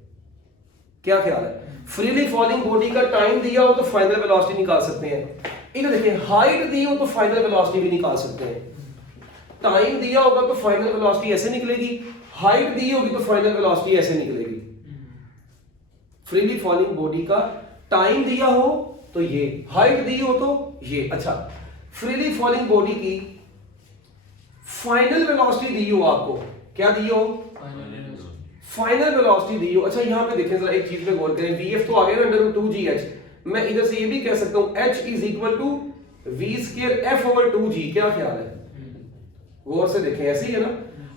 क्या ख्याल है? फ्रीली फॉलिंग बॉडी का टाइम दिया हो तो फाइनल वेलोसिटी निकाल सकते हैं। इधर देखिए हाइट दी हो तो फाइनल वेलोसिटी भी निकाल सकते हैं। टाइम दिया होगा तो फाइनल वेलोसिटी ऐसे निकलेगी, हाइट दी होगी तो फाइनल वेलोसिटी ऐसे निकलेगी। फ्रीली फॉलिंग बॉडी का टाइम दिया हो तो ये, हाइट दी हो तो ये। अच्छा, फ्रीली फॉलिंग बॉडी की फाइनल वेलोसिटी दी हो आपको, क्या दी हो? फाइनल वेलोसिटी दी हो। अच्छा, यहां पे देखें जरा एक चीज पे गौर करें, vf तो आ गया ना √2gh। मैं इधर से ये भी कह सकता हूं h is equal to v square f over 2g। क्या ख्याल है? गौर से देखें, ऐसे ही है ना?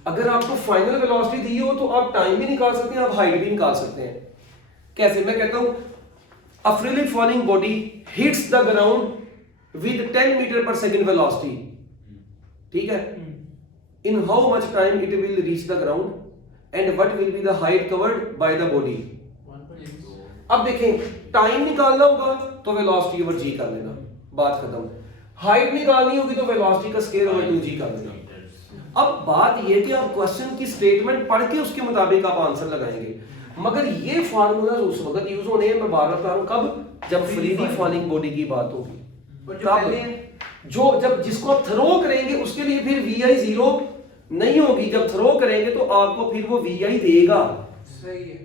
अगर आपको फाइनल वेलोसिटी दी हो तो आप टाइम भी निकाल सकते हैं, आप हाइट भी निकाल सकते हैं। कैसे? मैं कहता हूं a freely falling body hits the ground with 10 metre पर सेकंड वेलोसिटी, ठीक है, in how much time it will reach the ground and what will be the height covered by the body। अब देखें टाइम निकालना होगा तो velocity over जी कर लेना, बात खत्म। हाइट निकालनी होगी तो वेलोसिटी का स्क्वायर ओवर 2g कर लेना। अब बात ये कि आप क्वेश्चन की स्टेटमेंट पढ़ के उसके मुताबिक आप आंसर लगाएंगे, मगर ये फार्मूला उस वक्त यूज होने हैं, मैं बार बार बता रहा हूं, कब? जब फ्रीली फॉलिंग बॉडी की बात होगी, जो जब जिसको आप थ्रो करेंगे उसके लिए फिर vi 0 नहीं होगी। जब थ्रो करेंगे तो आपको फिर वो vi देगा। सही है।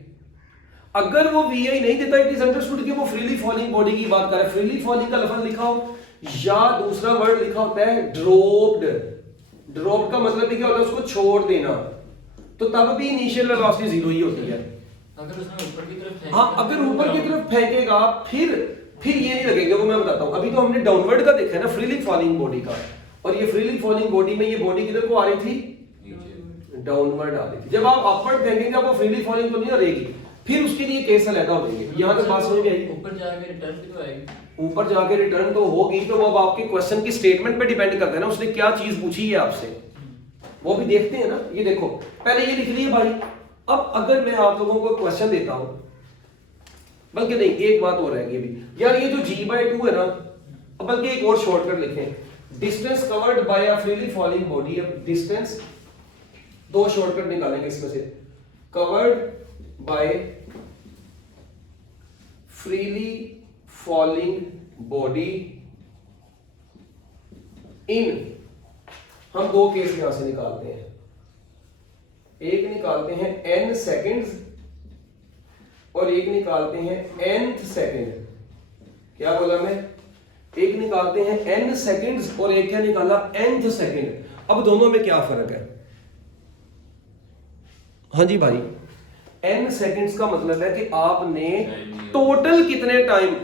अगर वो vi नहीं देता, इट इज अंडरस्टूड कि वो फ्रीली फॉलिंग बॉडी की बात कर रहा है। फ्रीली फॉलिंग का लफ्ज लिखा हो या दूसरा वर्ड लिखा होता है ड्रॉप्ड। ड्रॉप का मतलब भी क्या होता है? उसको छोड़ देना, तो तब भी इनिशियल वेलोसिटी 0 ही होती है। अगर उसने ऊपर की तरफ फेंका, हाँ, अगर ऊपर की तरफ फेंकेगा फिर ये नहीं लगेगा, वो मैं बताता हूँ। अभी तो हमने डाउनवर्ड का देखा है ना, फ्रीली फॉलिंग बॉडी का, और ये फ्रीली फॉलिंग बॉडी में ये बॉडी किधर को आ रही थी? डाउनवर्ड आ रही थी। जब आप अपवर्ड फेंकेंगे आपको फ्रीली फॉलिंग तो नहीं रहेगी, फिर उसके लिए केस अलग हो जाएंगे। यहाँ तक बात समझ में आई? ऊपर जाके रिटर्न भी तो आएगी। ऊपर जाके रिटर्न तो होगी, तो वो अब आपके क्वेश्चन की स्टेटमेंट पे डिपेंड करता है ना, उसने क्या चीज पूछी है आपसे, वो भी देखते हैं ना। ये देखो पहले ये लिख लिया भाई। अब अगर मैं आप लोगों को क्वेश्चन देता हूं, बल्कि नहीं, एक बात और रहेगी अभी यार, ये जो g/2 है ना, अब बल्कि एक और शॉर्टकट लिखें, distance covered bye a freely falling body. अब डिस्टेंस, दो शॉर्टकट निकालेंगे इसमें से, covered by freely falling body in, हम दो केस यहां से निकालते हैं। एक निकालते हैं n सेकंड्स और एक निकालते हैं nth सेकंड। क्या बोला मैं? एक निकालते हैं n सेकंड्स और एक क्या निकाला? nth second. अब दोनों में क्या फर्क है? हाँ जी भाई, n सेकंड्स का मतलब है कि आपने टोटल कितने टाइम,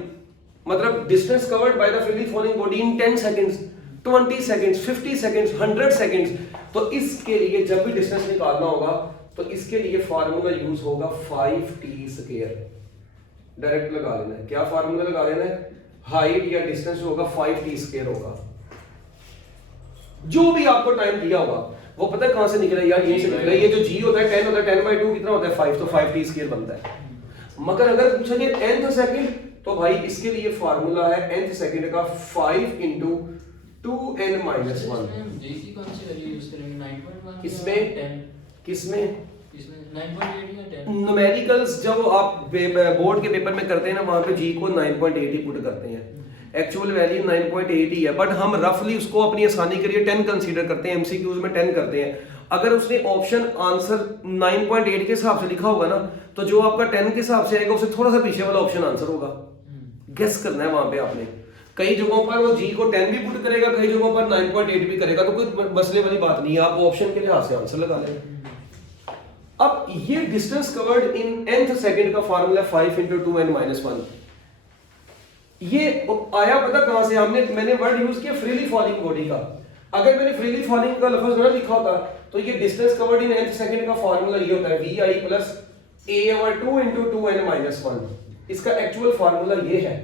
मतलब distance covered by the freely falling body in 10 seconds, 20 seconds, 50 seconds, 100 seconds. तो इसके लिए जब भी डिस्टेंस निकालना होगा तो इसके लिए फार्मूला यूज होगा 5t²। डायरेक्ट लगा लेना है। क्या फार्मूला लगा लेना है? हाइट या डिस्टेंस होगा 5t² होगा। जो भी आपको टाइम दिया होगा वो पता है कहां से निकला? यार यहीं से निकला। ये जो g होता है 10 होता है, 10/2 कितना होता है? 5, तो 5t² बनता है। मगर अगर पूछा जाए nth सेकंड, तो भाई इसके लिए फार्मूला है nth सेकंड का 5 × 2n - 1। जी कौन सी वैल्यू यूज करेंगे? 9.1 किसमें? 10? किसमें? इसमें 9.8 या 10? न्यूमेरिकल्स जब आप बोर्ड के पेपर में करते हैं ना, वहां पे जी को 9.8 ही पुट करते हैं। एक्चुअल वैल्यू 9.8 ही है, बट हम रफली उसको अपनी आसानी के लिए 10 कंसीडर करते हैं, एमसीक्यूज में 10 करते हैं। अगर उसने ऑप्शन आंसर 9.8 के हिसाब से लिखा होगा ना, तो जो आपका 10 के हिसाब से आएगा उससे थोड़ा सा पीछे वाला ऑप्शन आंसर होगा। गेस करना है वहां पे आपने। कई जगहों पर वो जी को 10 भी पुट करेगा, कई जगहों पर 9.8 भी करेगा, तो कोई मसले वाली बात नहीं है, आप ऑप्शन के लिहाज से आंसर लगा लें। अब ये distance covered in nth second का फार्मूला 5 × 2n - 1। ये आया पता कहां से? मैंने वर्ड यूज किया फ्रीली फॉलिंग बॉडी का। अगर मैंने फ्रीली फॉलिंग का लफ्ज ना लिखा होता तो ये distance covered in nth second का फार्मूला ये होता है vi + a/2 × 2n - 1। इसका एक्चुअल फार्मूला ये है।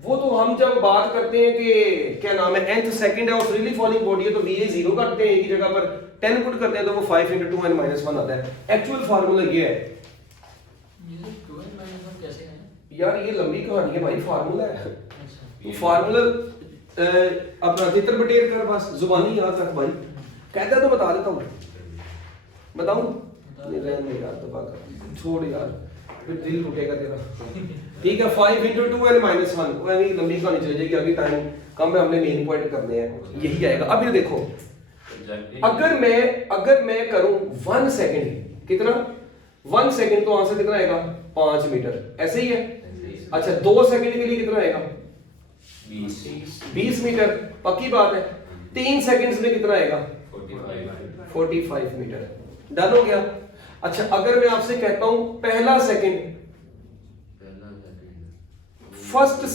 वो तो हम जब बात करते हैं कि क्या नाम है, nth सेकंड है और फ्रीली फॉलिंग बॉडी है, तो va 0 करते हैं, एक ही जगह पर 10 पुट करते हैं, तो वो 5 × 2n - 1 आता है। एक्चुअल फार्मूला ये है। ये 2n - 1 कैसे है? यार ये लंबी कहानी है भाई, फार्मूला है। अच्छा, फार्मूला अपना तितर बटेर कर, बस जुबानी याद रख भाई। कहता तो बता देता हूँ, बताऊँ? नहीं रहने यार, तो बात छोड़ यार, फिर दिल टूटेगा तेरा। ठीक है, 5 × 2n - 1। वो ऐसी लंबी कहानी चल जाएगी, अभी टाइम कम है, हमने मेन पॉइंट करने हैं, यही आएगा। अब ये देखो, अगर मैं करूं 1 सेकंड, कितना? 1 सेकंड, तो आंसर कितना आएगा? 5 मीटर। ऐसे ही है। अच्छा, 2 सेकंड के लिए कितना आएगा? 20 मीटर। पक्की बात है। 3 सेकंड्स में कितना आएगा? 45 मीटर। डन हो गया। अच्छा, अगर मैं आपसे कहता हूं पहला सेकंड, फर्स्ट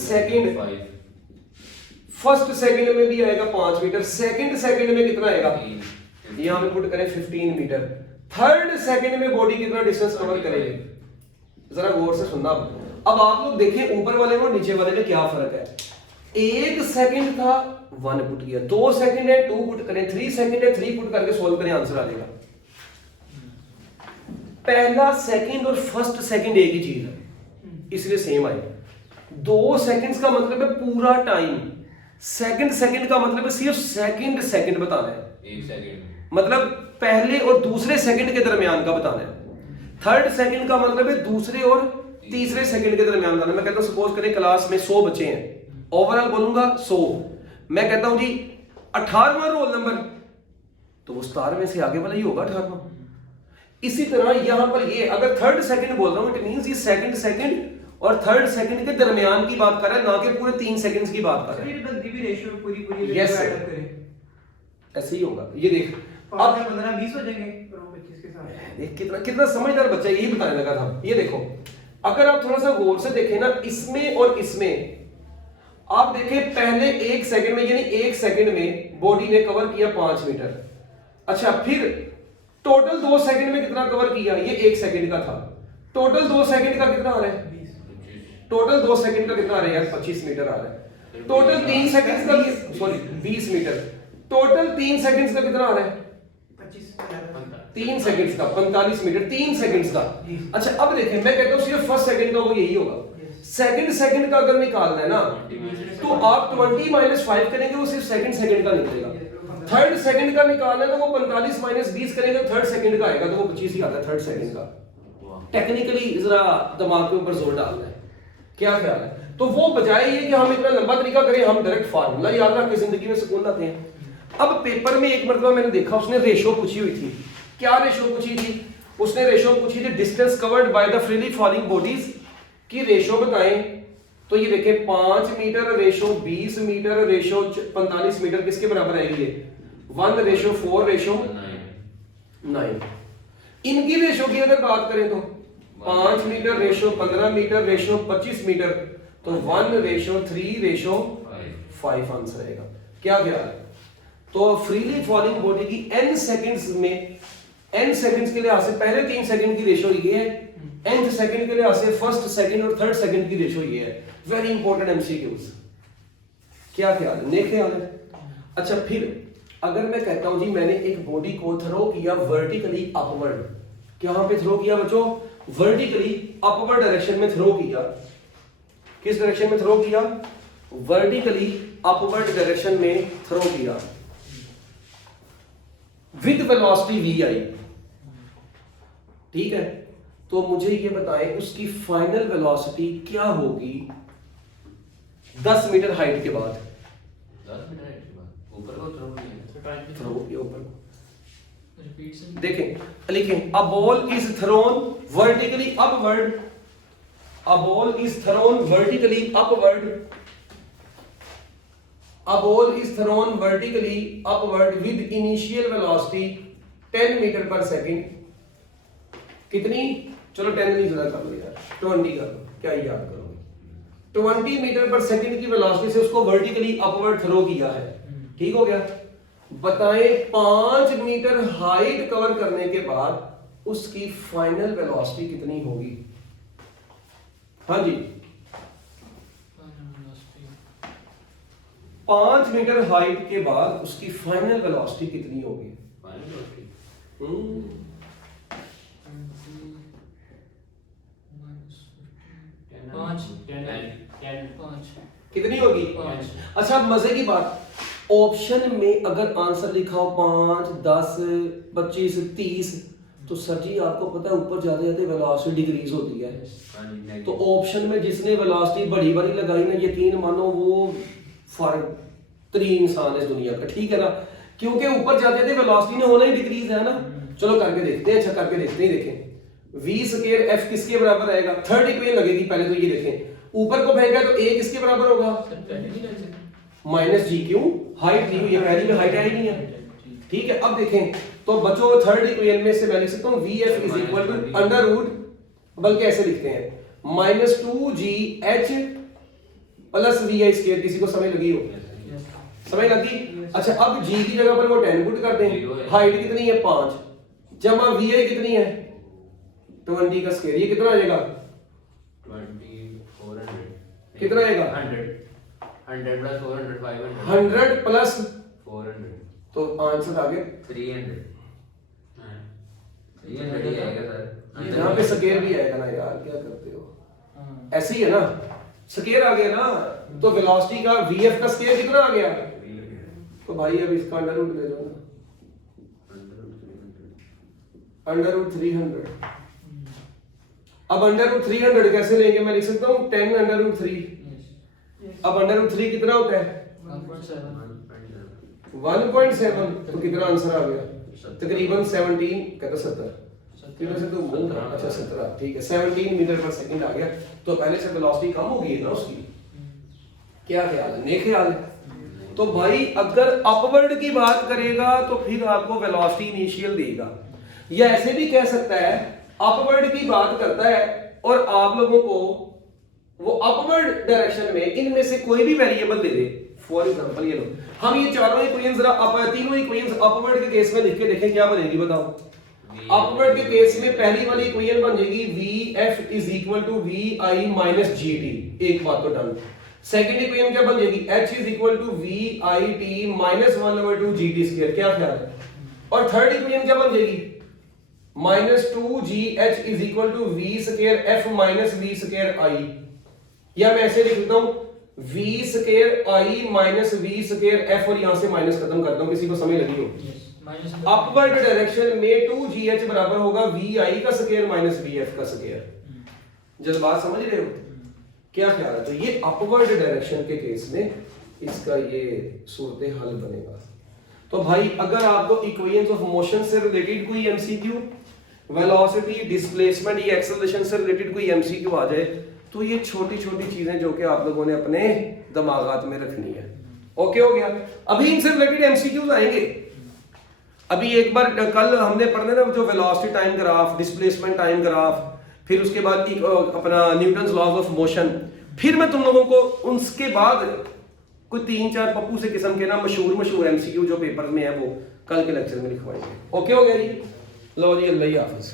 सेकंड में भी आएगा 5 मीटर। सेकंड में कितना आएगा? यहां पे पुट करें 15 मीटर। थर्ड सेकंड में बॉडी कितना डिस्टेंस कवर करेगी? जरा गौर से सुनना। अब आप लोग देखें ऊपर वाले में और नीचे वाले में क्या फर्क है। 1 सेकंड था 1 पुट किया, 2 सेकंड है 2 पुट करें, 3 सेकंड है 3 पुट करके सॉल्व करें, आंसर आ जाएगा। पहला सेकंड और फर्स्ट सेकंड एक ही चीज है, इसलिए सेम आएगा। 2 सेकंड्स का मतलब है पूरा टाइम, सेकंड सेकंड का मतलब है सिर्फ सेकंड सेकंड बताना है, 1 सेकंड मतलब पहले और दूसरे सेकंड के दरमियान का बताना है। थर्ड सेकंड का मतलब है दूसरे और तीसरे सेकंड के दरमियान बताना है। मैं कहता हूं सपोज करें क्लास में 100 बच्चे हैं, ओवरऑल बोलूंगा 100, मैं कहता हूं जी 18वां रोल नंबर, तो वो 17वें से आगे वाला ही होगा 18वां। इसी तरह यहां पर ये अगर थर्ड सेकंड बोल रहा हूं, इट मींस ये सेकंड सेकंड और थर्ड सेकंड के दरमियान की बात कर रहा है, ना कि पूरे 3 सेकंड्स की बात कर रहा है। बनती भी रेशियो पूरी Yes, sir. ऐड करें, ऐसे ही होगा। ये देख अब अब 15-20 हो जाएंगे और 25 के साथ। देख कितना कितना समझदार बच्चा है, यही बताने लगा था। ये देखो अगर आप थोड़ा सा गौर से देखें ना, इसमें और इसमें आप देखें पहले 1 सेकंड में, यानी 1 सेकंड में बॉडी ने कवर किया 5 मीटर। अच्छा, फिर टोटल 2 सेकंड में कितना कवर किया, ये 1 सेकंड का था। टोटल 2 सेकंड का कितना आ रहा है, टोटल 2 सेकंड का कितना आ रहा है यार, 25 मीटर आ रहा है। टोटल 3 सेकंड्स का, सॉरी 20 मीटर, टोटल 3 सेकंड्स का कितना आ रहा है, 3 सेकंड्स का 45 मीटर, 3 सेकंड्स का। अच्छा अब देखें, मैं कहता हूं सिर्फ फर्स्ट सेकंड का वो यही होगा। सेकंड सेकंड का अगर निकालना है ना, तो आप 20 - 5 करेंगे, वो सिर्फ सेकंड सेकंड का निकलेगा। थर्ड सेकंड का निकालना है तो वो 45 - 20 करेंगे, तो थर्ड सेकंड का आएगा, तो वो 25 ही आता है थर्ड सेकंड का। टेक्निकली जरा दिमाग के ऊपर जोर डालना है, क्या ख्याल है? तो वो बजाय ये कि हम इतना लंबा तरीका करें, हम डायरेक्ट फार्मूला याद रख के जिंदगी में सुकून लाते हैं। अब पेपर में एक मरतबा मैंने देखा, उसने रेशो पूछी हुई थी। क्या रेशो पूछी थी? उसने रेशो पूछी थी distance covered by the freely falling bodies की रेशो बताएं। तो ये देखें 5 metre ratio 20 metre ratio 45 metre किसके बराबर आएगी? 1:4:9। इनकी रेशो की अगर बात करें तो 5 metre ratio 15 metre ratio 25 metre, तो 1:3:5 आंसर आएगा। क्या ख्याल है? तो फ्रीली फॉलिंग बॉडी की n सेकंड्स में, n सेकंड्स के लिहाज से पहले 3 सेकंड की रेशो ये है, nth सेकंड के लिहाज से फर्स्ट सेकंड और थर्ड सेकंड की रेशो ये है। Very important MCQs. क्या ख्याल है? नेक ख्याल है? अच्छा, फिर अगर मैं कहता हूं जी मैंने एक बॉडी को थ्रो किया वर्टिकली अपवर्ड, कहां पे थ्रो किया बच्चों? वर्टिकली अपवर्ड डायरेक्शन में थ्रो किया। किस डायरेक्शन में थ्रो किया? वर्टिकली अपवर्ड डायरेक्शन में थ्रो किया विद वेलोसिटी v आई, ठीक है? तो मुझे ये बताएं उसकी फाइनल वेलोसिटी क्या होगी 10 मीटर हाइट के बाद? 10 मीटर हाइट के बाद ऊपर को थ्रो थ्रो के ऊपर रिपीट से देखें, लिखें a ball is thrown vertically upward, a ball is thrown vertically upward, a ball is thrown vertically upward with initial velocity 10 metre पर सेकंड। कितनी? चलो 10 नहीं ज्यादा कर लो यार, 20 कर लो, क्या याद करोगे? 20 मीटर पर सेकंड की वेलोसिटी से उसको वर्टिकली अपवर्ड थ्रो किया है, ठीक हो गया? बताएं 5 मीटर हाइट कवर करने के बाद उसकी फाइनल वेलोसिटी कितनी होगी? हाँ जी, 5 मीटर हाइट के बाद उसकी फाइनल वेलोसिटी कितनी होगी? कितनी होगी? 5। अच्छा, मजे की बात, ऑप्शन में अगर आंसर लिखा हो 5, 10, 25, 30, तो सर जी आपको पता है ऊपर जाते जाते वेलोसिटी डिक्रीज होती है। तो ऑप्शन में जिसने वेलोसिटी बड़ी बड़ी लगाई ना, यकीन मानो वो फर्क तरीन इंसान है इस दुनिया का, ठीक है ना? क्योंकि ऊपर जाते जाते वेलोसिटी ने होना ही डिक्रीज है ना। चलो करके देखते हैं। अच्छा करके देखते हैं, देखें v² f किसके बराबर आएगा? थर्ड इक्वेशन लगेगी पहले तो। ये देखें ऊपर को फेंका तो a किसके बराबर होगा? -g, क्यों? हाइट दी हुई है, पहली में हाइट आई नहीं है, ठीक है? अब देखें तो बच्चों थर्ड इक्वेशन में से मैं लिख सकता हूं vf = √, बल्कि ऐसे लिखते हैं -2gh + vi²। किसी को समझ लगी हो? समझ लगी? अच्छा, अब g की जगह पर वो 10 पुट कर दें। हाइट कितनी है? 5 जमा vi कितनी है? 20 का स्क्वायर। ये कितना आ जाएगा? 2400 कितना आएगा? 100 प्लस 400 500 100 प्लस 400 तो आंसर आ गया 300 300 ही आएगा सर यहाँ पे स्केयर भी आएगा ना यार, क्या करते हो? हाँ। ऐसे ही है ना, स्केयर आ गया ना, तो वेलोसिटी का vf का स्केयर कितना आ गया? तो भाई अब इसका अंडर रूट ले लो ना, अंडर रूट 300। अब अंडर रूट 300 कैसे लेंगे? मैं लिख सकता हूँ 10 अंडर रूट 3। अब अंडर रूट 3 कितना होता है? 1.7। तो कितना आंसर आ गया? तकरीबन 17 कहता 70 किलो से तो अच्छा 17, ठीक है 17 मीटर पर सेकंड आ गया। तो पहले से वेलोसिटी कम हो गई है ना उसकी, क्या ख्याल है? नहीं ख्याल है? तो भाई अगर अपवर्ड की बात करेगा तो फिर आपको वेलोसिटी इनिशियल देगा, या ऐसे भी कह सकता है अपवर्ड की बात करता है और आप लोगों को वो अपवर्ड डायरेक्शन में इनमें से कोई भी variable they they. For example ये लो, हम ये चारों इक्वेशंस जरा तीनों इक्वेशंस अपवर्ड के केस में लिख के देखें क्या बनेगी, बताओ। अपवर्ड के केस में पहली वाली इक्वेशन बन जाएगी vf is equal to vi minus gt, एक बात तो डन। सेकंड इक्वेशन क्या बन जाएगी? h is equal to vit minus 1/2 gt square, क्या ख्याल है? और थर्ड इक्वेशन क्या बन जाएगी? Minus 2gh is equal to v square f minus v square i, या मैं ऐसे लिख देता हूं v square i minus v square f, और यहां से माइनस खत्म करता हूं, किसी को समझ लगी हो? अपवर्ड डायरेक्शन में 2gh बराबर होगा vi का स्क्वायर माइनस vf का स्क्वायर। जब बात समझ रहे हो क्या ख्याल है? तो ये अपवर्ड डायरेक्शन के केस में इसका ये सूरत हाल बनेगा। तो भाई अगर आपको इक्वेशंस ऑफ मोशन से रिलेटेड कोई एमसीक्यू, वेलोसिटी, डिस्प्लेसमेंट या एक्सेलरेशन से रिलेटेड कोई एमसीक्यू आ जाए तो ये छोटी छोटी चीजें जो कि आप लोगों ने अपने दिमागात में रखनी है। ओके हो गया? अभी इनसे रिलेटेड एमसीक्यूज आएंगे। अभी एक बार कल हमने पढ़ना ना जो velocity time graph, displacement time graph, फिर उसके बाद अपना न्यूटन्स लॉज ऑफ मोशन, फिर मैं तुम लोगों को उसके बाद कोई 3-4 पप्पू से किस्म के ना मशहूर एमसीक्यू जो पेपर में है वो कल के लेक्चर में लिखवाएंगे। ओके हो गया जी? लो जी, अल्लाह हाफिज़।